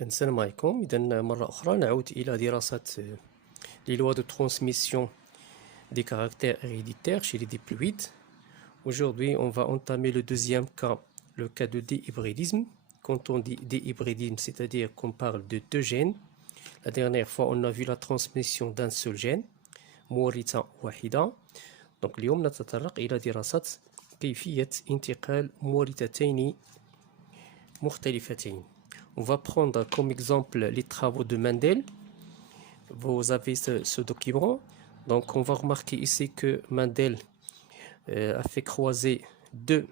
السلام عليكم. إذا مرة أخرى نعود إلى دراسة les lois de transmission des caractères héréditaires chez les diploïdes. Aujourd'hui, on va entamer le deuxième cas, le cas de déhybridisme. Quand on dit déhybridisme, c'est-à-dire qu'on parle de deux gènes. La dernière fois, on a vu la transmission d'un seul gène, مورثة واحدة. Donc اليوم نتطرق إلى دراسة كيفية انتقال مورثتين مختلفتين. On va prendre comme exemple les travaux de Mendel. Vous avez ce document. Donc on va remarquer ici que Mendel a fait croiser deux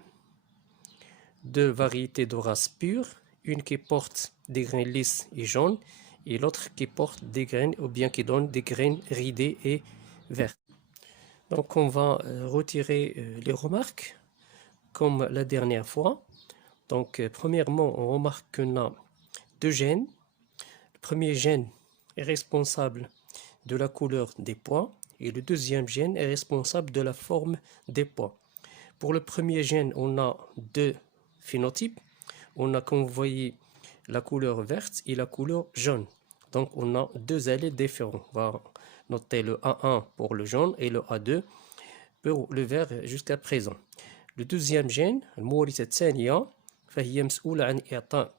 variétés de races pures, une qui porte des graines lisses et jaunes et l'autre qui porte des graines ou bien qui donne des graines ridées et vertes. Donc on va retirer les remarques comme la dernière fois. Donc premièrement, on remarque qu'on a deux gènes. Le premier gène est responsable de la couleur des pois et le deuxième gène est responsable de la forme des pois. Pour le premier gène, on a deux phénotypes. On a, comme vous voyez, la couleur verte et la couleur jaune. Donc on a deux allèles différents. On va noter le A1 pour le jaune et le A2 pour le vert jusqu'à présent. Le deuxième gène, المورثة الثانية، فهي مسؤولة عن إعطاء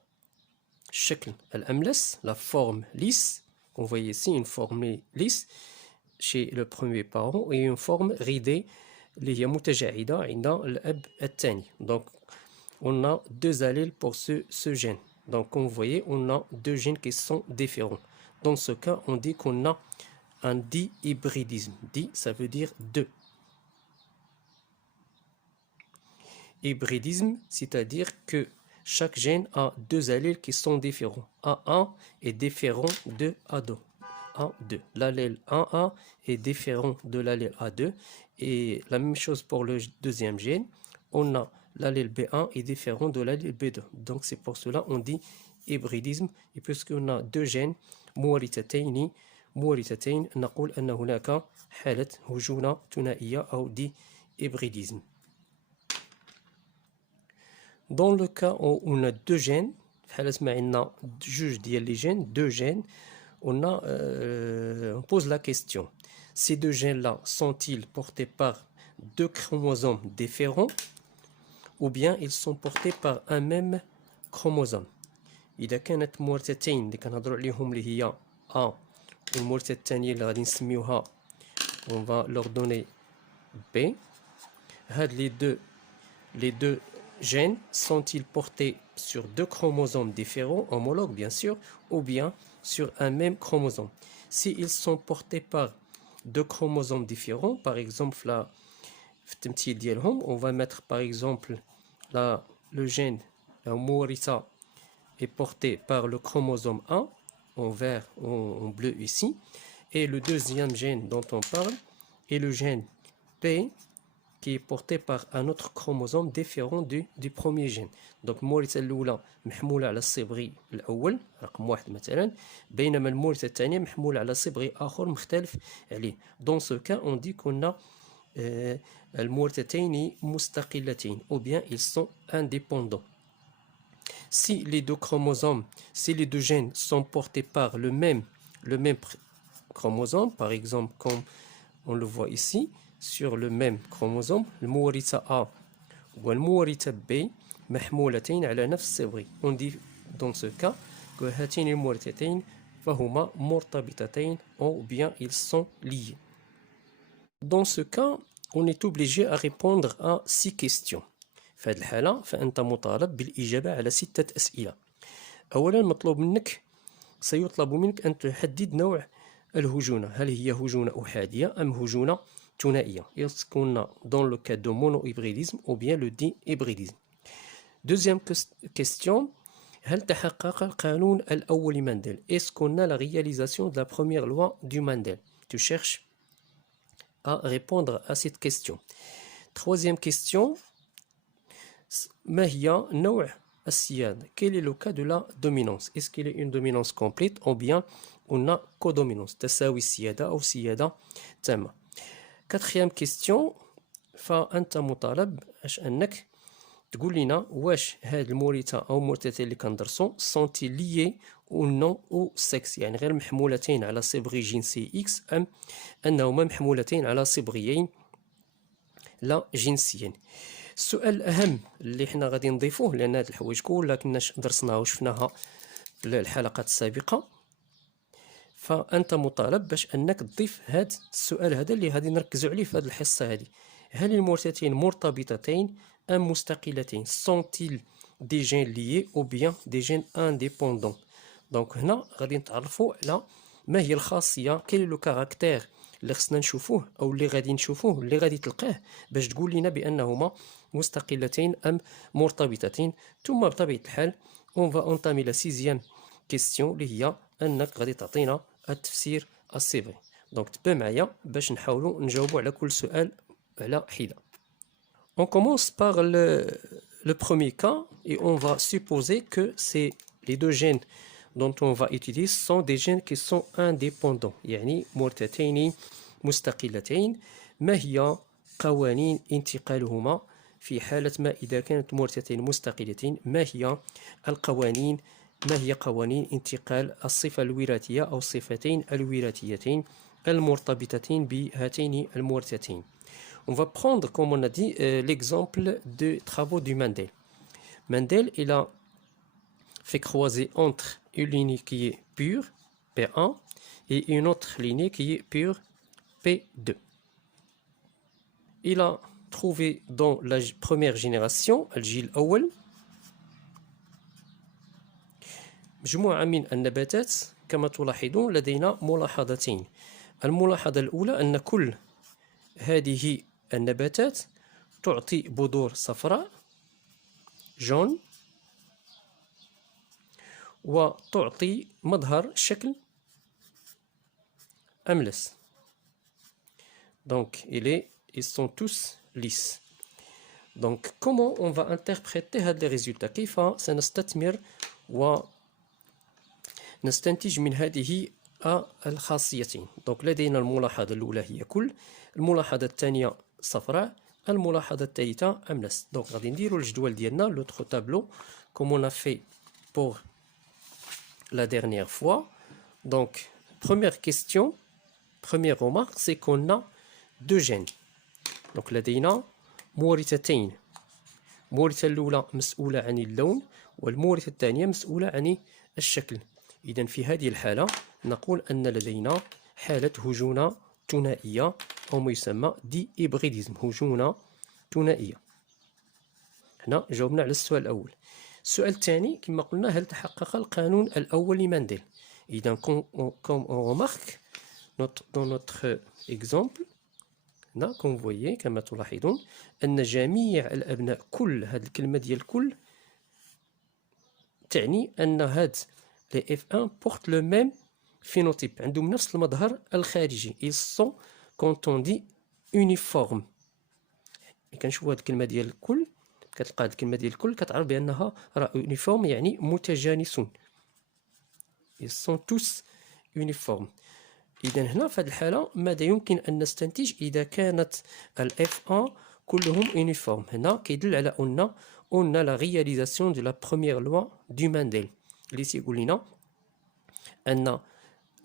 الشكل الأملس, la forme lisse. On voit ici une forme lisse chez le premier parent et une forme ridée اللي هي متجعدة عند الأب الثاني. Donc on a deux allèles pour ce gène. Donc comme vous voyez, on a deux gènes qui sont différents. Dans ce cas, on dit qu'on a un dihybridisme. Di, ça veut dire deux. Hybridisme, c'est-à-dire que chaque gène a deux allèles qui sont différents. A1 est différent de A2. A2. L'allèle A1 est différent de l'allèle A2. Et la même chose pour le deuxième gène. On a l'allèle B1 est différent de l'allèle B2. Donc c'est pour cela qu'on dit hybridisme. Et puisqu'on a deux gènes مورثتين نقول أن هناك حالة هجونة ثنائية أو dihybridisme. Dans le cas où on a deux gènes, deux gènes, on pose la question. Ces deux gènes-là sont-ils portés par deux chromosomes différents ou bien ils sont portés par un même chromosome? إذا كانت مورثتين اللي كنهضروا عليهم اللي هي A والمورثة الثانية اللي غادي نسميوها on va leur donner B. هاد les deux gènes sont-ils portés sur deux chromosomes différents, homologues bien sûr, ou bien sur un même chromosome? S'ils sont portés par deux chromosomes différents, par exemple là, on va mettre par exemple là, le gène, la مورثة est porté par le chromosome A, en vert, en bleu ici, et le deuxième gène dont on parle est le gène P, qui est porté par un autre chromosome différent du premier gène. Donc المورثة الأولى محمولة على الصبغي الأول رقم 1 مثلا، بينما المورثة الثانية محمولة على صبغي آخر مختلف عليه. Dans ce cas, on dit qu'on a المورثتين مستقلتين ou bien ils sont indépendants. Si les deux chromosomes, si les deux gènes sont portés par le même chromosome, par exemple comme on le voit ici, sur le même chromosome, المورثة A والمورثة B محمولتين على نفس الصبغي. On dit dans ce cas que هاتين المورثتين فهما مرتبطتين ou bien ils sont liés. Dans ce cas, on est obligé à répondre à 6 questions. في هذه الحالة فأنت مطالب بالإجابة على 6 أسئلة. أولا سيطلب منك أن تحدد نوع الهجونة. هل هي هجونة أحادية أم هجونة ثنائية؟ Est-ce qu'on a dans le cas de monohybridisme ou bien le dihybridisme? Deuxième question, هل تحقق القانون الأول لمندل? Est-ce qu'on a la réalisation de la première loi du Mendel? Tu cherches à répondre à cette question. Troisième question, ما هي نوع السيادة? Quel est le cas de la dominance? Est-ce qu'il est une dominance complète ou bien on a codominance تساوي السيادة أو سيادة تامة؟ Quatrième question, فأنت مطالب أنك تقول لنا واش هاد الموريتا او موريتتين اللي كندرسو سونتي ليي او نو او سكس، يعني غير محمولتين على صبغ جنسي اكس ام انهما محمولتين على صبغيين لا جنسيين. السؤال الاهم اللي حنا غادي نضيفوه، لان هاد الحوايج كلها كنا درسناها وشفناها في الحلقات السابقه، فانت مطالب باش انك تضيف هاد السؤال هذا اللي غادي نركزوا عليه في هذه الحصه هذه. هل الموريتتين مرتبطتين ام مستقلتين؟ sont-ils des gènes liés ou bien des gènes indépendants؟ دونك هنا غادي نتعرفوا على ما هي الخاصيه، كاين لو كاركتير اللي خصنا نشوفوه او اللي غادي نشوفوه اللي غادي تلقاه باش تقول لنا بانهما مستقلتين ام مرتبطتين. ثم بطبيعه الحال on va entamer la 6e question اللي هي انك غادي تعطينا التفسير الصبغي. دونك تبع معايا باش نحاولوا نجاوبوا على كل سؤال على حده. On commence par le premier cas et on va supposer que c'est les deux gènes dont on va utiliser sont des gènes qui sont indépendants، يعني مرتبطين مستقلتين. ما هي قوانين انتقالهما في حالة ما إذا كانت مرتبطتين مستقلتين؟ ما هي القوانين؟ ما هي قوانين انتقال الصفة الوراثية أو الصفتين الوراثيتين المرتبطتين بهاتين المرتبطتين؟ On va prendre, comme on a dit, l'exemple des travaux du Mendel. Mendel, il a fait croiser entre une lignée qui est pure, P1, et une autre lignée qui est pure, P2. Il a trouvé dans la première génération, الجيل الأول، مجموعة من النباتات. كما تلاحظون لدينا ملاحظتين. الملاحظة الأولى أن كل هذه النباتات تعطي بذور صفراء جون، وتعطي مظهر شكل أملس. Donc ils sont tous lisses. Donc comment on va interpréter هاد les résultats؟ كيف سنستثمر ونستنتج من هذه الخاصيتين؟ دونك لدينا الملاحظة الأولى هي كل، الملاحظة الثانية صفراء، الملاحظة الثالثة أملس. دونك غادي نديرو الجدول ديالنا لوتر تابلو comme on a fait pour la dernière fois. Donc première question, première remarque, c'est qu'on a deux gènes. Donc لدينا مورثتين، المورثة الأولى مسؤولة عن اللون والمورثة الثانية مسؤولة عن الشكل. إذن في هذه الحالة نقول أن لدينا حالة هجونة ثنائية أو ما يسمى دي إبريديزم، هجونة ثنائية. هنا جاوبنا على السؤال الأول. السؤال الثاني كما قلنا، هل تحقق القانون الأول لمندل؟ إذن comme on remarque dans notre exemple هنا كم فويي كما تلاحظون أن جميع الأبناء، كل هذه الكلمة ديال كل تعني أن هاد les F1 portent le même phénotype، عندهم نفس المظهر الخارجي. ils sont quand on dit uniforme. كنشوفوا هاد الكلمة ديال الكل، كتلقى هاد الكلمة ديال الكل كتعرف بأنها راه uniforme يعني متجانسون. ils sont tous uniformes. إذا هنا في هذه الحالة ماذا يمكن أن نستنتج إذا كانت ال F1 كلهم uniforme؟ هنا كيدل على أن la réalisation de la première loi du Mendel اللي تيقول لنا أن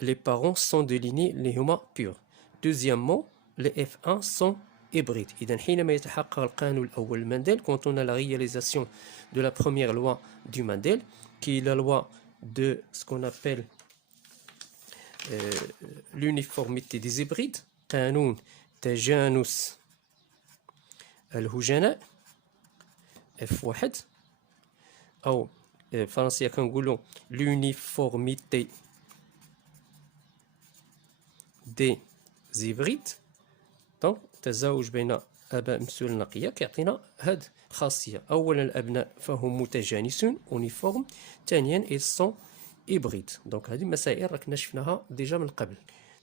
les parents sont de lignées اللي هما pure. Deuxièmement, les F1 sont hybrides. إذا حينما يتحقق القانون الأول Mendel quand on a la réalisation de la première loi du Mendel qui est la loi de ce qu'on appelle l'uniformité des hybrides، قانون تجانس الهجناء F1 أو فرنسية كنقولوا l'uniformité des hybrides. دونك تزاوج بين آباء مسؤول النقية كيعطينا هاد الخاصية. أولا الأبناء فهم متجانسون uniforme، ثانيا ils sont hybrides. Donc هذه مسائل راكنا شفناها ديجا من قبل.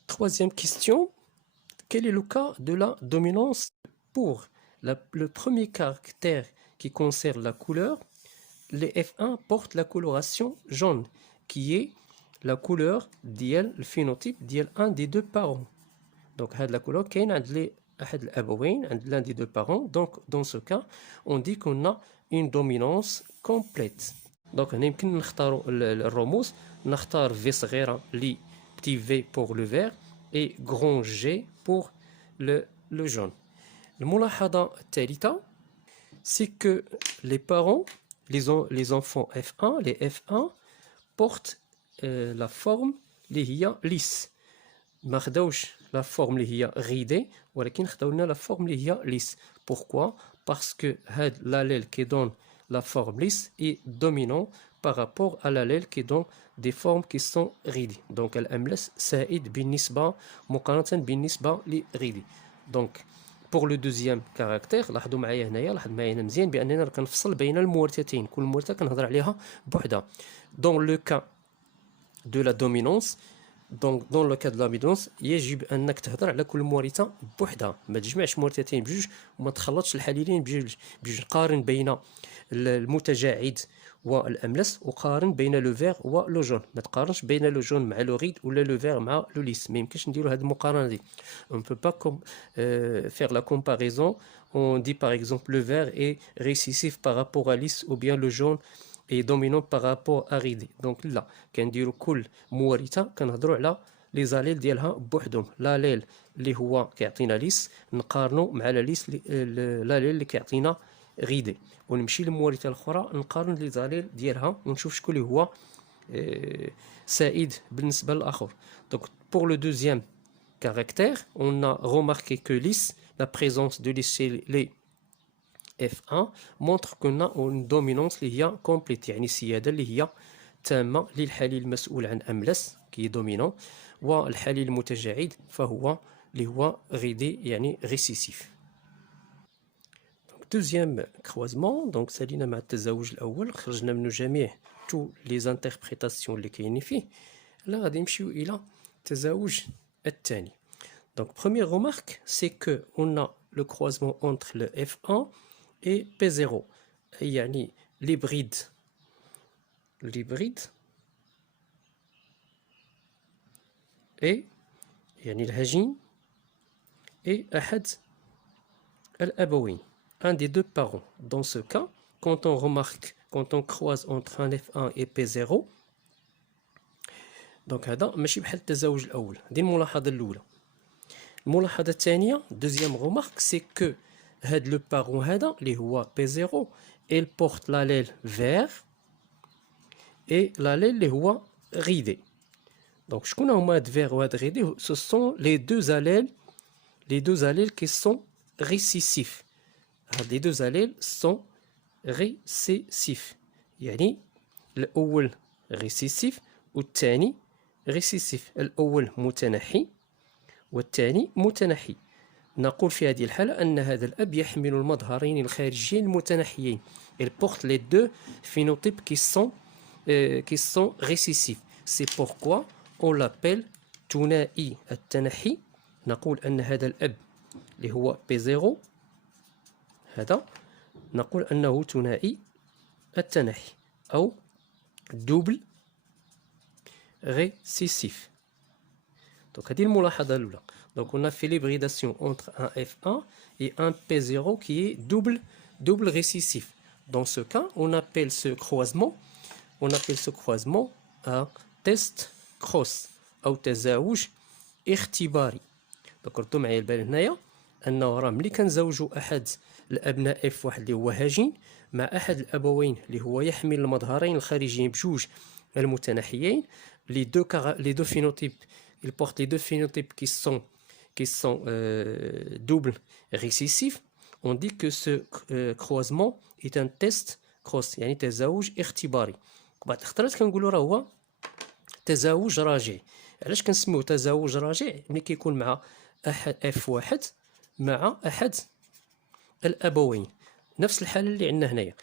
Troisième question, quel est le cas de la dominance pour le premier caractère qui concerne la couleur? Les F1 portent la coloration jaune qui est la couleur ديال الphénotype ديال un des deux parents. Donc هاد la couleur كاين عند أحد الأبوين، عند l'un des deux parents. Donc dans ce cas on dit qu'on a une dominance complète. Donc يمكن نختاروا الرموز. نختار V صغيرة ل petit v pour le vert et grand G pour le jaune. الملاحظة الثالثة c'est que les parents, les enfants F1, les F1 portent la forme اللي هي lisse. ما خداوش la forme اللي هي ridée ولكن خداو لنا la forme اللي هي lisse. Pourquoi? Parce que هاد l'allèle qui donne la forme lisse est dominant par rapport à l'allèle qui donne des formes qui sont ridées. Donc الأملس سائد بالنسبة مقارنة بالنسبة لريدي. Donc pour le deuxième caractère لاحظوا معايا هنايا، لاحظ معايا هنا مزيان بأننا كنفصل بين المورتتين، كل مورتة كنهضر عليها بوحدها. Dans le cas de la dominance، donc dans le cas de la dominance يجب انك تهضر على كل مورثه بوحدها، ما تجمعش مورثتين بجوج وما تخلطش الحليلين بجوج. قارن بين المتجاعد والاملس وقارن بين لو فير ولو جون، ما تقارنش بين لو جون مع لو ريد ولا لو فير مع لو ليس، ما يمكنش نديروا هذه المقارنه دي. on peut pas faire la comparaison. On dit par exemple le vert est récessif par rapport à lisse ou bien le jaune et dominant par rapport à ridé. Donc là كنديروا كل مورثه كنهضروا على لي زاليل ديالها بوحدهم. لاليل اللي هو كيعطينا ليس نقارنوا مع لاليس لاليل اللي كيعطينا غيدي، ونمشي للمورثه الاخرى نقارن لي زاليل ديالها ونشوف شكون اللي هو سائد بالنسبه للاخر. Donc pour le deuxième caractère on a remarqué que lisse, la présence de lisse chez les F1 montre qu'on a une dominance اللي هي complète، يعني السيادة اللي هي تامة للحليل المسؤول عن أملس qui est dominant، والحليل المتجاعد فهو اللي هو غيدي يعني récessif. Deuxième croisement، donc سالينا مع التزاوج الأول خرجنا منه جميع tous les interprétations اللي كاينين فيه. لا غادي نمشيو إلى التزاوج الثاني. Donc première remarque c'est que on a le croisement entre le F1 et P0 يعني l'hybride et يعني الهجين et أحد الأبوين، un des deux parents. Dans ce cas quand on remarque, quand on croise entre un F1 et P0 donc هذا ماشي بحال التزاوج الأول. هذه الملاحظة الأولى. الملاحظة الثانية deuxième remarque c'est que هاد لو بارون هذا اللي هو P0 il porte l'allèle vert et l'allèle اللي هو ridé. Donc شكون هما هاد vert وهاد ridé؟ ce sont les deux allèles qui sont récessifs. هاد les deux allèles sont récessifs، يعني الأول récessif والثاني récessif. الأول متنحي والثاني متنحي. نقول في هذه الحالة أن هذا الأب يحمل المظهرين الخارجيين المتنحيين. Il porte les deux phénotypes qui sont récessifs. C'est pourquoi on l'appelle ثنائي التنحي. نقول أن هذا الأب اللي هو P0 هذا نقول أنه ثنائي التنحي أو double récessif. Donc هذه الملاحظة الأولى. Donc on a fait l'hybridation entre un F1 et un P0 qui est double récessif. Dans ce cas, on appelle ce croisement un test cross أو تزاوج اختباري. Donc ردوا معايا البال هنايا أنه راه ملي كنزوجوا أحد الأبناء F1 اللي هو هجين مع أحد الأبوين اللي هو يحمل المظهرين الخارجيين بجوج المتناحيين، les deux phénotypes ils portent les deux phénotypes qui sont double récessifs. On dit que ce croisement est un test cross يعني تزاوج اختباري. بعض الخطرات كنقولوا راه هو تزاوج راجعي. علاش كنسميوه تزاوج راجع؟ ملي كيكون مع احد F1 مع احد الابوين، نفس الحاله اللي عندنا هنايا.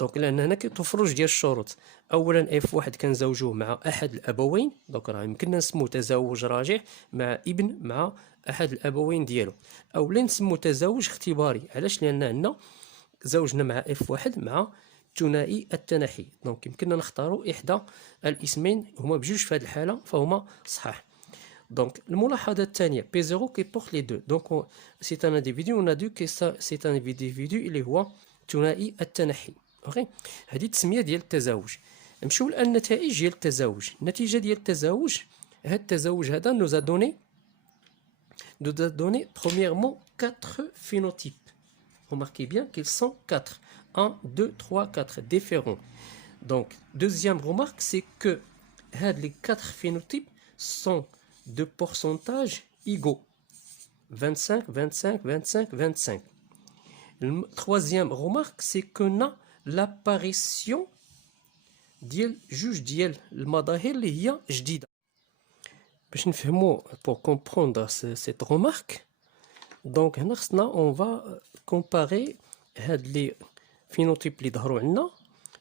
دونك لان هنا كيتوفروا جوج ديال الشروط. اولا F1 كنزوجوه مع احد الابوين، دونك راه يمكننا نسموه تزاوج راجع مع ابن مع احد الابوين ديالو، اولا نسموه تزاوج اختباري. علاش؟ لان عندنا زوجنا مع F1 مع ثنائي التنحي، دونك يمكننا نختاروا احدى الاسمين هما بجوج في هذه الحاله فهما صحاح. Donc, الملاحظة الثانية P0 qui porte les deux. Donc, c'est un individu, on a dit que ça, c'est un individu اللي هو ثنائي التنحي. اوكي. هذه التسميه ديال التزاوج. نمشيو الان النتائج ديال التزاوج. النتيجه ديال التزاوج، هذا التزاوج هذا nous a donné premièrement 4 phénotypes. Remarquez bien qu'ils sont 4. 1, 2, 3, 4 différents. Donc, deuxième remarque, c'est que les 4 phénotypes sont de pourcentage égaux. 25, 25, 25, 25. La troisième remarque, c'est qu'on a l'apparition ديال جوج ديال المظاهر اللي هي جديدة. باش نفهمو pour comprendre cette remarque, donc هنا خصنا on va comparer هاد لي phénotypes اللي ظهروا عندنا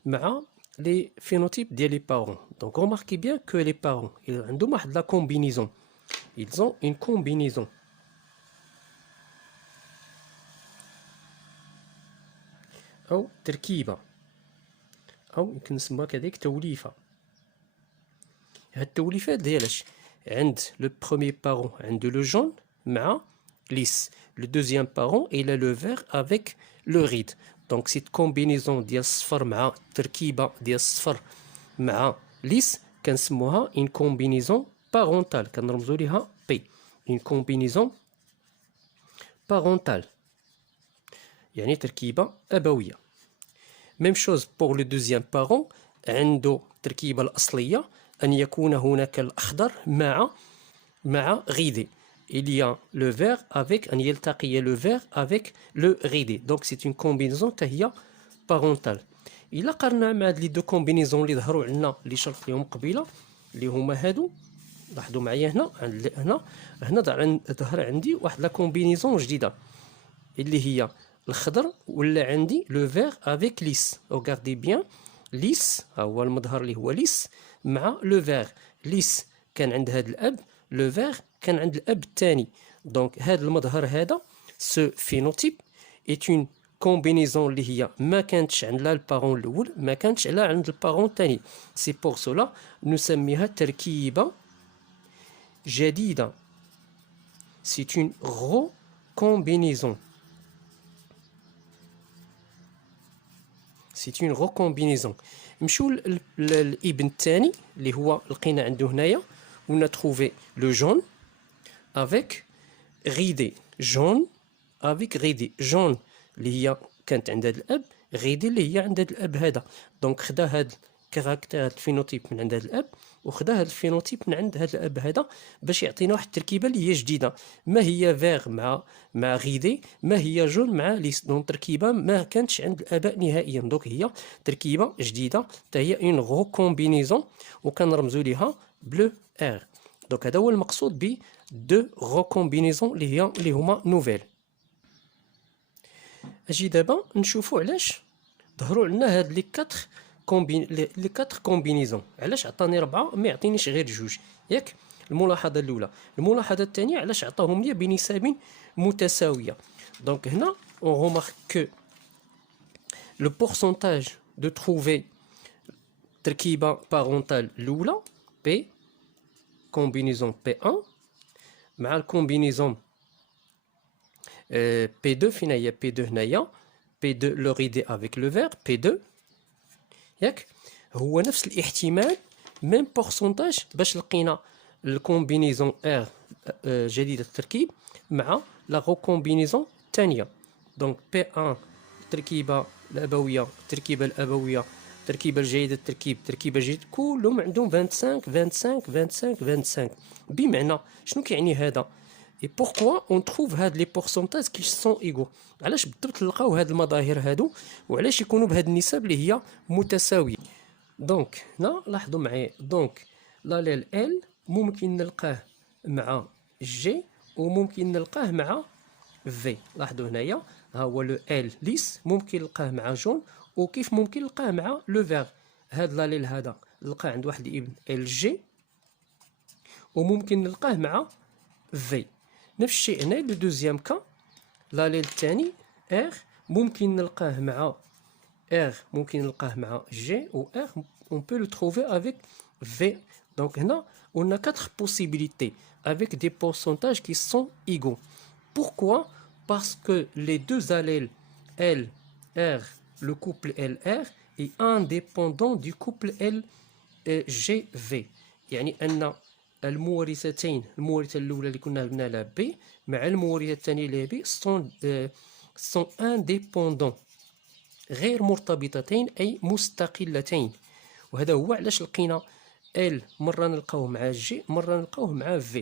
مع les phénotypes ديال les parents. Donc remarquez bien que les parents ils عندهم واحد la combinaison. Ils ont une combinaison. أو تركيبة، أو يمكن نسموها كذلك توليفة. هاد التوليفة ديالاش عند لو بروميي بارون عنده لو جون مع ليس، لو دوزيام بارون il a le vert avec le ride. دونك سيت كومبينيزون ديال الصفر مع التركيبة ديال الصفر مع ليس كنسموها اون كومبينيزون بارونتال، كنرمزو ليها بي، اون كومبينيزون بارونتال يعني تركيبة أبوية. ميم شوز بور لو دوزيام بارون، عنده التركيبة الأصلية أن يكون هناك الأخضر مع غيدي. Il y a le vert avec أن يلتقي le vert avec le ridé. Donc c'est une combinaison تهي بارونتال. إلا قارنا مع هاد لي دو كومبينيزون اللي ظهروا عندنا اللي شرحت لهم قبيله اللي هما هادو، لاحظوا معايا هنا ظهر عندي واحد لا كومبينيزون جديدة اللي هي الخضر ولا عندي لو فيغ افيك ليس. ريغاردي بيان، ليس هو المظهر اللي هو ليس مع لو فيغ. ليس كان عند هذا الاب، لو فيغ كان عند الاب الثاني. دونك هذا المظهر هذا سو فينوتيب ايت اون كومبينيزون اللي هي ما كانتش عند لا البارون الاول، ما كانتش لا عند البارون الثاني. سي بور سولا نسميها تركيبه جديده. سي اون غو كومبينيزون. سي اون ريكومبينيزون. نمشيو للابن الثاني اللي هو لقينا عنده هنايا on a trouvé le jaune avec ridé. jaune avec ridé. jaune اللي هي كانت عند هذا الاب، غيدي اللي هي عند هذا الاب هذا. دونك خدا هذا الكاركتير، هذا الفينوتيب من عند هذا الاب، وخدا هذا الفينوتيب من عند هذا الاب هذا باش يعطينا واحد التركيبه اللي هي جديده. ما هي فيغ مع غيدي، ما هي جون مع ليس. دونك تركيبه ما كانتش عند الاباء نهائيا. دونك هي تركيبه جديده حتى هي اون غو كومبينيزون وكنرمزوا ليها بلو ار. دونك هذا هو المقصود ب دو غو كومبينيزون اللي هما نوفيل. اجي دابا نشوفوا علاش ظهروا لنا هاد لي 4 كومبينيزون. علاش عطاني 4 ما يعطينيش غير جوج؟ ياك الملاحظه الاولى. الملاحظه الثانيه علاش عطاهم لي بنسب متساويه. دونك هنا اون ريمارك كو لو بورسونتاج دو تروفي تركيبه بارونتال الاولى بي كومبينيزون بي 1 مع الكومبينيزون بي 2. فين هي بي 2 هنايا؟ بي 2 لو ريدي افيك لو فير بي 2 ياك هو نفس الاحتمال ميم بورسونتاج باش لقينا الكومبينيزون ار جديده التركيب مع لا ريكومبينيزون الثانيه. دونك بي 1 التركيبه الابويه، التركيبه الابويه، التركيبه الجيده التركيب، التركيبه الجيده، كلهم عندهم 25 25 25 25. بمعنى شنو كيعني هذا؟ Et pourquoi on trouve هاد لي بورسونتاج كي سون ايغو؟ علاش بالضبط نلقاو هاد المظاهر هادو وعلاش يكونوا بهاد النسب اللي هي متساويه؟ دونك هنا لاحظوا معايا. دونك لاليل ال ممكن نلقاه مع جي وممكن نلقاه مع في. لاحظوا هنايا ها هو لو ال ليس ممكن نلقاه مع جون، وكيف ممكن نلقاه مع لو فيغ. هاد لاليل هذا نلقاه عند واحد الابن ال جي وممكن نلقاه مع في. نفس الشيء هنا لو دوزيام كا لاليل الثاني ار ممكن نلقاه مع ار، ممكن نلقاه مع جي، و ار on peut le trouver avec V. Donc هنا on a 4 possibilités avec des pourcentages qui sont égaux. Pourquoi? Parce que les deux allèles L, R le couple LR est indépendant du couple LGV. يعني أن المورثتين، المورثة الأولى اللي كنا قلنا لها B مع المورثة الثانية اللي هي B sont indépendants، غير مرتبطتين أي مستقلتين. وهذا هو علاش لقينا L مرة نلقاوه مع G، مرة نلقاوه مع V،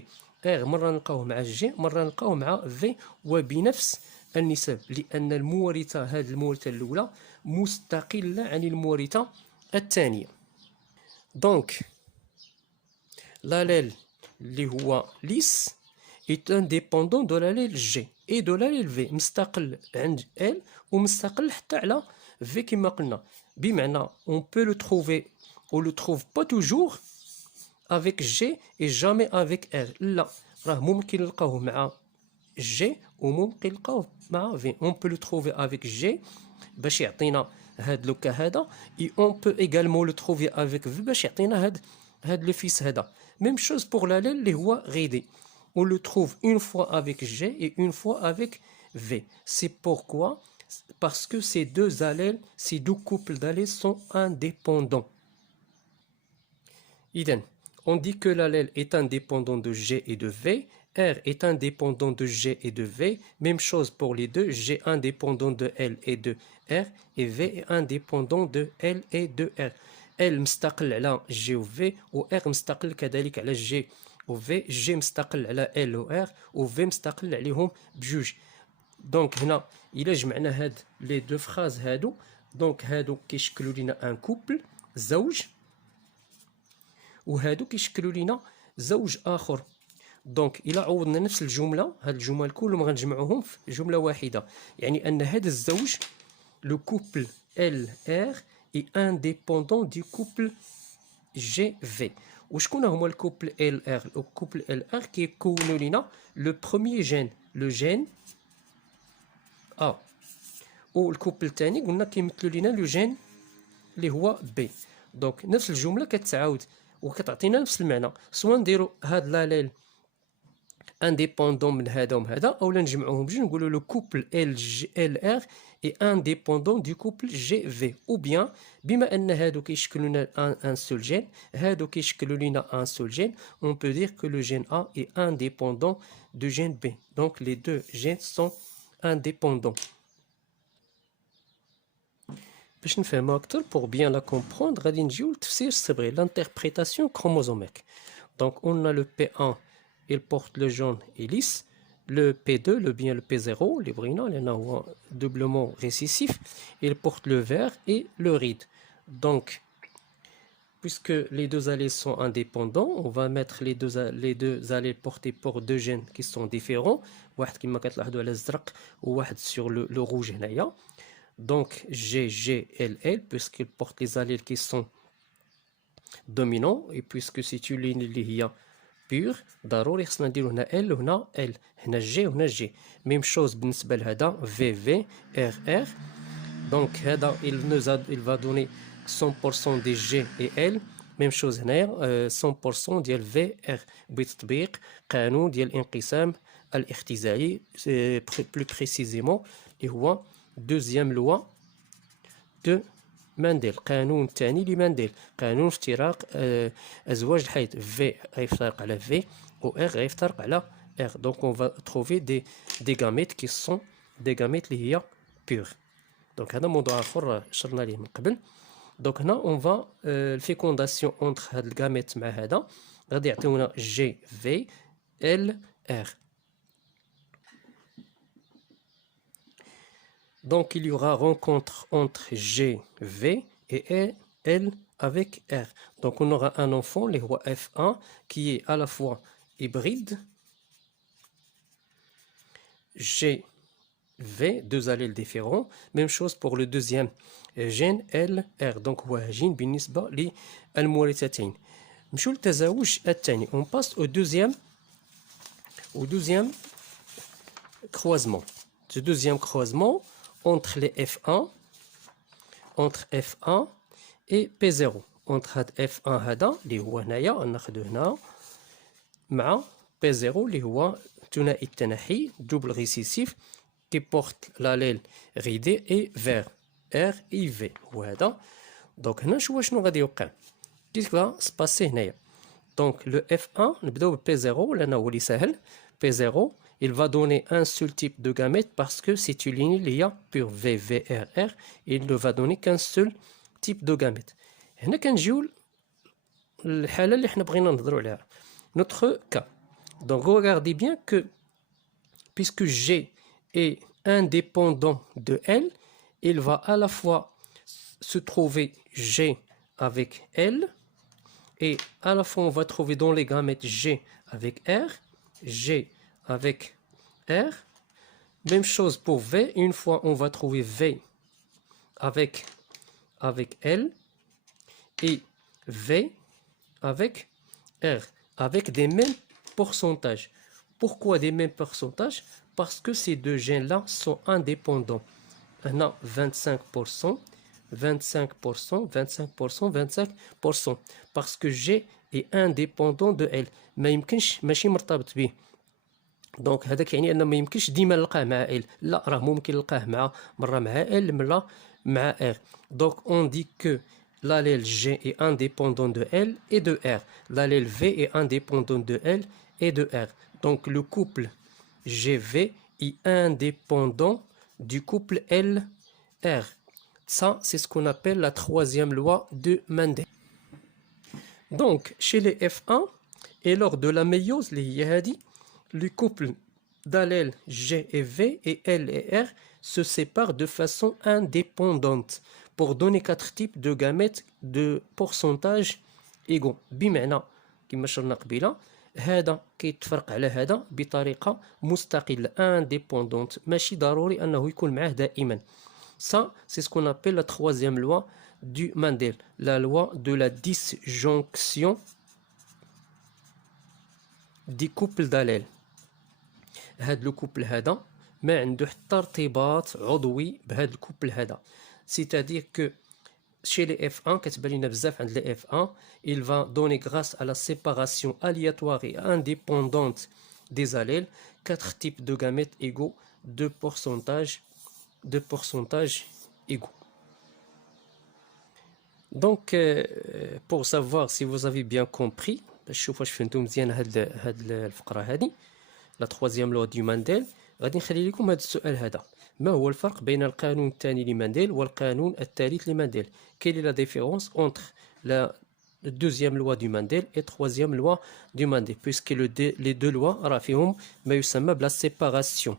R مرة نلقاوه مع G، مرة نلقاوه مع V، وبنفس النسب، لأن المورثة، هذه المورثة الأولى مستقلة عن المورثة الثانية. دونك l'allèle اللي هو ليس est indépendant de l'allèle G et de l'allèle V، مستقل عند L ومستقل حتى على V كما قلنا. بمعنى on peut le trouver، on le trouve pas toujours avec G et jamais avec R. لا، راه ممكن نلقاوه مع G وممكن نلقاوه مع V. on peut le trouver avec G باش يعطينا هاد لو كا هذا، et on peut également le trouver avec V باش يعطينا هاد لو فيس هذا. même chose pour l'allèle اللي هو غيدي، on le trouve une fois avec G et une fois avec V. c'est pourquoi parce que ces deux allèles, ces deux couples d'allèles sont indépendants. Idem, on dit que l'allèle est indépendant de G et de V, R est indépendant de G et de V, même chose pour les deux, G indépendant de L et de R, et V est indépendant de L et de R. L مستقل على G و V، و R مستقل كذلك على G و V، G مستقل على L و R، و V مستقل عليهم بجوج. دونك هنا إلا جمعنا هاد لي دو فراز هادو، دونك هادو كيشكلوا لينا ان كوبل زوج، وهادو كيشكلوا لينا زوج آخر. دونك إلا عوضنا نفس الجملة، هاد الجمل كلهم غنجمعوهم في جملة واحدة، يعني أن هاد الزوج لو كوبل LR est indépendant du couple GV. وشكون هما الكوبل LR؟ الكوبل LR كيكونوا لينا لو بروميي جين، لو جين A، والكوبل الثاني قلنا كيمثلوا لينا لو جين اللي هو B. دونك نفس الجملة كتعاود وكتعطينا نفس المعنى، سواء نديرو هاد لاليل انديبوندون من هذا ومن هذا، اولا نجمعوهم بجوج نقولوا لو كوبل LR اي انديبوندون دو كوبل GV، او بيان بما ان هادو كيشكلوا لنا ان سول جين، هادو كيشكلوا لنا ان سول جين، on peut dire que le gène A est indépendant du gène B. Donc les deux gènes sont indépendants. باش نفهمها أكثر pour bien la comprendre غادي نجيو للتفسير الصبغي، l'interprétation chromosomique. Donc on a le P1, il porte le jaune et lisse, le P2, le bien le P0 اللي بغينا لأنه هو doublement récessif, il porte le vert et le ride. Donc puisque les deux allèles sont indépendants, on va mettre les deux allèles portés par deux gènes qui sont différents، واحد كما كتلاحظوا على الزرق وواحد sur le rouge هنايا. Donc GGLL, puisqu'il porte les allèles qui sont dominants, et puisque c'est une ligne اللي هي pure، ضروري خصنا نديرو هنا L وهنا L، هنا G وهنا G. même chose بالنسبة لهذا VV RR. donc هذا il va donner 100% des G et L. même chose هنايا 100% ديال VR بتطبيق قانون ديال الانقسام الاختزالي، plus précisément اللي هو deuxième loi de مندل، قانون الثاني لمندل، قانون افتراق أزواج الحيض. في غيفترق على في و R غيفترق على R. donc on va trouver des gamètes qui sont des gamètes اللي هي pure. donc هذا موضوع آخر شرنا ليه من قبل. donc هنا on va الفيكونداسيون entre هاد الجاميت مع هذا غادي يعطيونا GVLR. Donc il y aura rencontre entre G, V et L avec R. Donc on aura un enfant, le roi F1, qui est à la fois hybride, G, V, deux allèles différents. Même chose pour le deuxième gène LR. Donc هو gène بالنسبة للمورثتين. نمشيو للتزاوج الثاني. On passe au deuxième croisement. Ce deuxième croisement entre les F1 et P0. entre هاد F1 هذا اللي هو هنايا ناخذو هنا مع P0 اللي هو ثنائي التناحي double récessif qui porte l'allèle ridé et vert. R et V. وهذا دونك هنا شنو غادي يوقع كيف سباسي هنايا. Donc le F1 نبداو ب P0 لأنه هو اللي ساهل. P0 il va donner un seul type de gamète parce que c'est une ligne linéaire pure V, V, R, R. Il ne va donner qu'un seul type de gamète. هنا كنجيو الحالة اللي حنا بغينا نهضروا عليها. Notre cas. Donc regardez bien que puisque G est indépendant de L, il va à la fois se trouver G avec L et à la fois on va trouver dans les gamètes G avec R, G avec R. Même chose pour V, une fois on va trouver V avec L et V avec R, avec des mêmes pourcentages. Pourquoi des mêmes pourcentages? Parce que ces deux gènes-là sont indépendants. On a 25%, 25%, 25%, 25%. Parce que G est indépendant de L. ما يمكنش ماشي مرتبط به. دونك هذاك يعني أن ما يمكنش ديما نلقاه مع L. لا راه ممكن نلقاه مرة مع L مرة مع R. Donc on dit que l'allèle G est indépendant de L et de R. L'allèle V est indépendant de L et de R. Donc le couple GV est indépendant du couple LR. Ça, c'est ce qu'on appelle la troisième loi de Mendel. Donc, chez les F1, et lors de la méiose, le couple d'allèles G et V et L et R se séparent de façon indépendante pour donner 4 types de gamètes de pourcentage égaux. بمعنى كما شرنا قبيله هذا كيتفرق على هذا بطريقة مستقلة indépendante ماشي ضروري أنه يكون معاه دائما. Ça, c'est ce qu'on appelle la troisième loi du Mendel, la loi de la disjonction des couples d'allèles. هذا الكوبل هذا ما عنده حتى ارتباط عضوي بهذا الكوبل هذا. C'est-à-dire que chez les F1, كتبان لينا بزاف عند les F1, il va donner grâce à la séparation aléatoire et indépendante des allèles 4 types de gamètes égaux de pourcentage égaux. Donc pour savoir si vous avez bien compris باش تشوفوا واش فهمتوا مزيان هاد الفقرة هذه la troisième loi du Mendel, غادي نخلي لكم هذا السؤال هذا. ما هو الفرق بين القانون الثاني لمندل والقانون الثالث لمندل? Quelle est la différence entre la deuxième loi du Mendel et troisième loi du Mendel? Puisque les deux lois راه فيهم ما يسمى بلا séparation.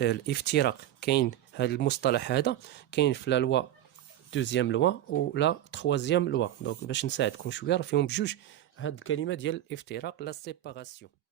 الافتراق كاين هذا المصطلح هذا كاين في لا لوا deuxième loi و لا troisième loi. دونك باش نساعدكم شويه راه فيهم بجوج هاد الكلمه ديال الافتراق لا séparation.